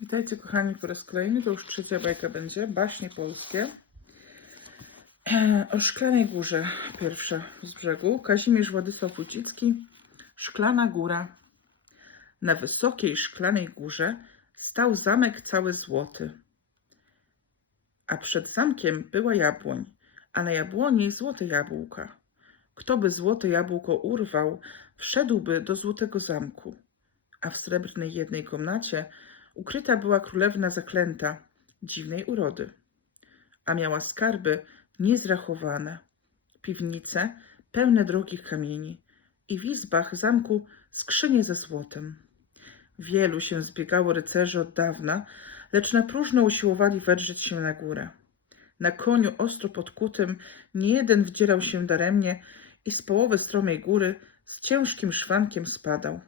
Witajcie kochani po raz kolejny, to już trzecia bajka będzie, baśnie polskie. O Szklanej Górze, pierwsza z brzegu. Kazimierz Władysław Wójcicki, Szklana Góra. Na wysokiej szklanej górze stał zamek cały złoty. A przed zamkiem była jabłoń, a na jabłoni złote jabłka. Kto by złote jabłko urwał, wszedłby do złotego zamku. A w srebrnej jednej komnacie ukryta była królewna zaklęta, dziwnej urody, a miała skarby niezrachowane, piwnice pełne drogich kamieni i w izbach zamku skrzynie ze złotem. Wielu się zbiegało rycerzy od dawna, lecz na próżno usiłowali wedrzeć się na górę. Na koniu ostro podkutym niejeden wdzierał się daremnie i z połowy stromej góry z ciężkim szwankiem spadał.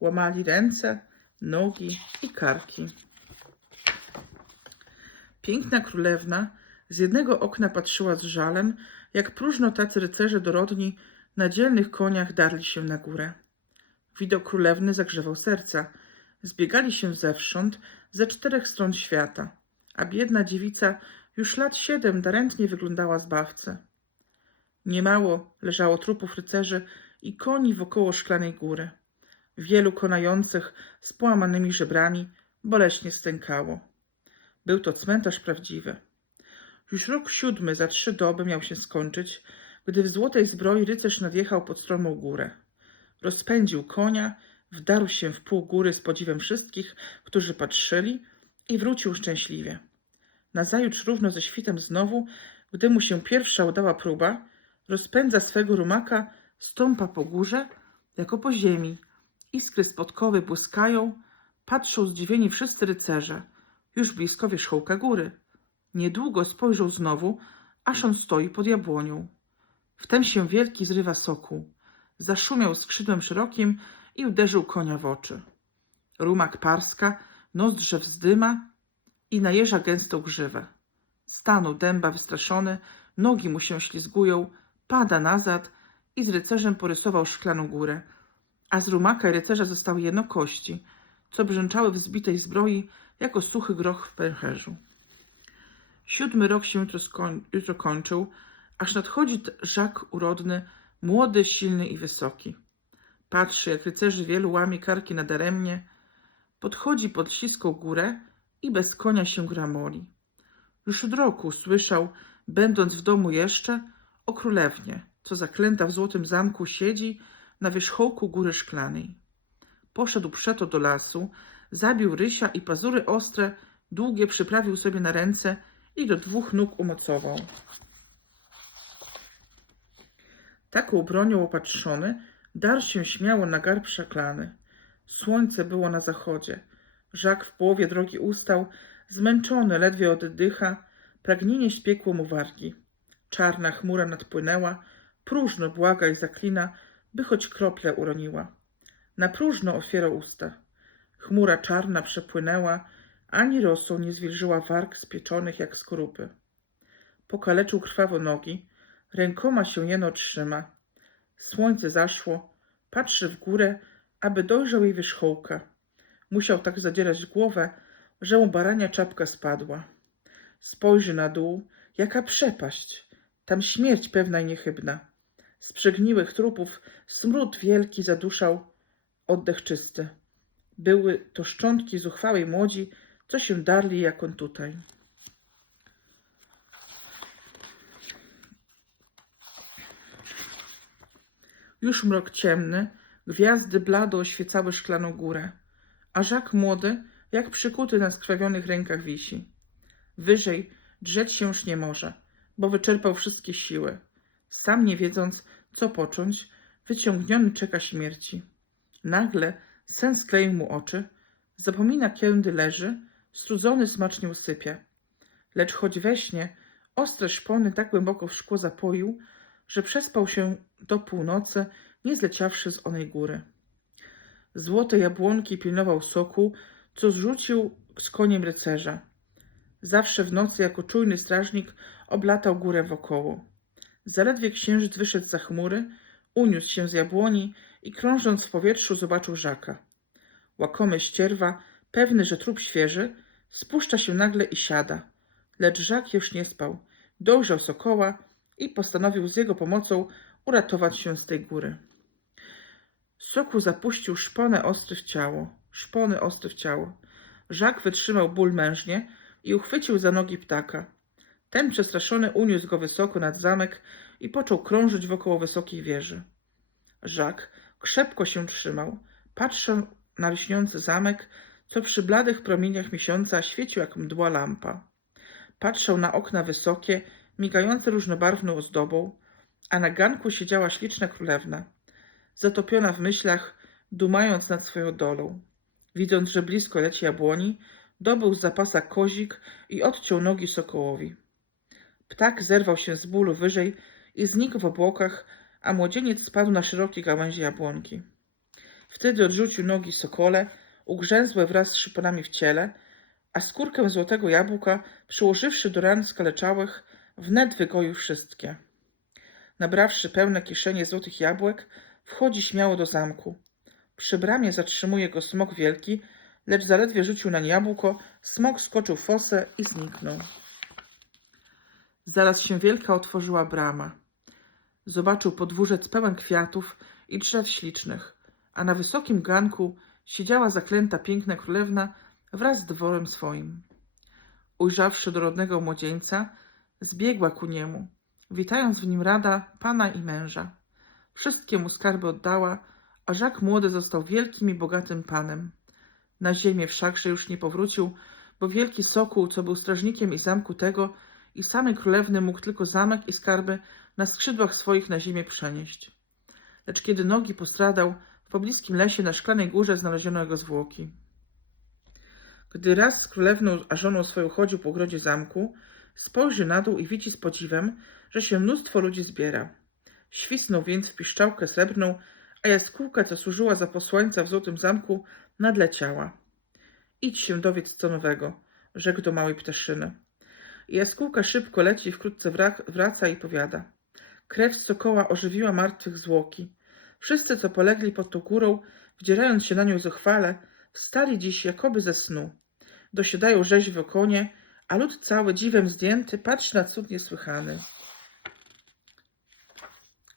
Łamali ręce, nogi i karki. Piękna królewna z jednego okna patrzyła z żalem, jak próżno tacy rycerze dorodni na dzielnych koniach darli się na górę. Widok królewny zagrzewał serca. Zbiegali się zewsząd, ze czterech stron świata, a biedna dziewica już lat siedem daremnie wyglądała zbawcę. Niemało leżało trupów rycerzy i koni wokoło szklanej góry. Wielu konających z połamanymi żebrami boleśnie stękało. Był to cmentarz prawdziwy. Już rok siódmy za trzy doby miał się skończyć, gdy w złotej zbroi rycerz nadjechał pod stromą górę. Rozpędził konia, wdarł się w pół góry z podziwem wszystkich, którzy patrzyli i wrócił szczęśliwie. Nazajutrz równo ze świtem znowu, gdy mu się pierwsza udała próba, rozpędza swego rumaka, stąpa po górze, jako po ziemi. Iskry z podkowy błyskają, patrzą zdziwieni wszyscy rycerze, już blisko wierzchołka góry. Niedługo spojrzał znowu, aż on stoi pod jabłonią. Wtem się wielki zrywa sokół. Zaszumiał skrzydłem szerokim i uderzył konia w oczy. Rumak parska, nozdrze wzdyma i najeża gęstą grzywę. Stanął dęba wystraszony, nogi mu się ślizgują, pada nazad i z rycerzem porysował szklaną górę. A z rumaka rycerza zostały jedno kości, co brzęczały w zbitej zbroi, jako suchy groch w pęcherzu. Siódmy rok się jutro, skoń, jutro kończył, aż nadchodzi żak urodny, młody, silny i wysoki. Patrzy, jak rycerzy wielu łamie karki nadaremnie, podchodzi pod śliską górę i bez konia się gramoli. Już od roku słyszał, będąc w domu jeszcze, o królewnie, co zaklęta w złotym zamku siedzi na wierzchołku góry szklanej. Poszedł przeto do lasu, zabił rysia i pazury ostre, długie przyprawił sobie na ręce i do dwóch nóg umocował. Taką bronią opatrzony, darł się śmiało na garb szaklany. Słońce było na zachodzie. Żak w połowie drogi ustał, zmęczony, ledwie oddycha, pragnienie ściekło mu wargi. Czarna chmura nadpłynęła, próżno błaga i zaklina, by choć krople uroniła. Na próżno otwierał usta. Chmura czarna przepłynęła, ani rosą nie zwilżyła warg spieczonych jak skorupy. Pokaleczył krwawo nogi, rękoma się jeno trzyma. Słońce zaszło, patrzy w górę, aby dojrzał jej wierzchołka. Musiał tak zadzierać głowę, że mu barania czapka spadła. Spojrzy na dół, jaka przepaść, tam śmierć pewna i niechybna. Z przegniłych trupów smród wielki zaduszał oddech czysty. Były to szczątki zuchwałej młodzi, co się darli jak on tutaj. Już mrok ciemny, gwiazdy blado oświecały szklaną górę, a żak młody, jak przykuty na skrawionych rękach wisi. Wyżej drzeć się już nie może, bo wyczerpał wszystkie siły. Sam nie wiedząc, co począć, wyciągniony czeka śmierci. Nagle sen skleił mu oczy, zapomina kiedy leży, strudzony smacznie usypia. Lecz choć we śnie ostre szpony tak głęboko w szkło zapoił, że przespał się do północy, nie zleciawszy z onej góry. Złote jabłonki pilnował soku, co zrzucił z koniem rycerza. Zawsze w nocy jako czujny strażnik oblatał górę wokoło. Zaledwie księżyc wyszedł za chmury, uniósł się z jabłoni i krążąc w powietrzu zobaczył żaka. Łakome ścierwa Pewny, że trup świeży, spuszcza się nagle i siada. Lecz Żak już nie spał. Dojrzał sokoła i postanowił z jego pomocą uratować się z tej góry. Sokół zapuścił szponę ostry w ciało. Szpony ostry w ciało. Żak wytrzymał ból mężnie i uchwycił za nogi ptaka. Ten przestraszony uniósł go wysoko nad zamek i począł krążyć wokoło wysokiej wieży. Żak krzepko się trzymał, patrzył na lśniący zamek, co przy bladych promieniach miesiąca świecił jak mdła lampa. Patrzał na okna wysokie, migające różnobarwną ozdobą, a na ganku siedziała śliczna królewna, zatopiona w myślach, dumając nad swoją dolą. Widząc, że blisko leci jabłoni, dobył z zapasa kozik i odciął nogi sokołowi. Ptak zerwał się z bólu wyżej i znikł w obłokach, a młodzieniec spadł na szerokie gałęzie jabłonki. Wtedy odrzucił nogi sokole, ugrzęzłe wraz z szyponami w ciele, a skórkę złotego jabłka, przyłożywszy do ran skaleczałych, wnet wygoił wszystkie. Nabrawszy pełne kieszenie złotych jabłek, wchodzi śmiało do zamku. Przy bramie zatrzymuje go smok wielki, lecz zaledwie rzucił na jabłko, smok skoczył w fosę i zniknął. Zaraz się wielka otworzyła brama. Zobaczył podwórzec pełen kwiatów i drzew ślicznych, a na wysokim ganku siedziała zaklęta piękna królewna wraz z dworem swoim. Ujrzawszy dorodnego młodzieńca, zbiegła ku niemu, witając w nim rada pana i męża. Wszystkie mu skarby oddała, a Żak młody został wielkim i bogatym panem. Na ziemię wszakże już nie powrócił, bo wielki sokół, co był strażnikiem i zamku tego i samej królewny mógł tylko zamek i skarby na skrzydłach swoich na ziemię przenieść. Lecz kiedy nogi postradał, w pobliskim lesie na szklanej górze znaleziono jego zwłoki. Gdy raz z królewną a żoną swoją chodził po ogrodzie zamku, spojrzy na dół i widzi z podziwem, że się mnóstwo ludzi zbiera. Świsnął więc w piszczałkę srebrną, a jaskółka, co służyła za posłańca w złotym zamku, nadleciała. Idź się dowiedz co nowego, rzekł do małej ptaszyny. Jaskółka szybko leci wkrótce wra- wraca i powiada. Krew z sokoła ożywiła martwych zwłoki. Wszyscy, co polegli pod tą górą, wdzierając się na nią zuchwale, wstali dziś jakoby ze snu. Dosiadają rzeźwe konie, a lud cały dziwem zdjęty patrzy na cud niesłychany.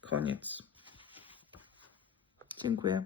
Koniec. Dziękuję.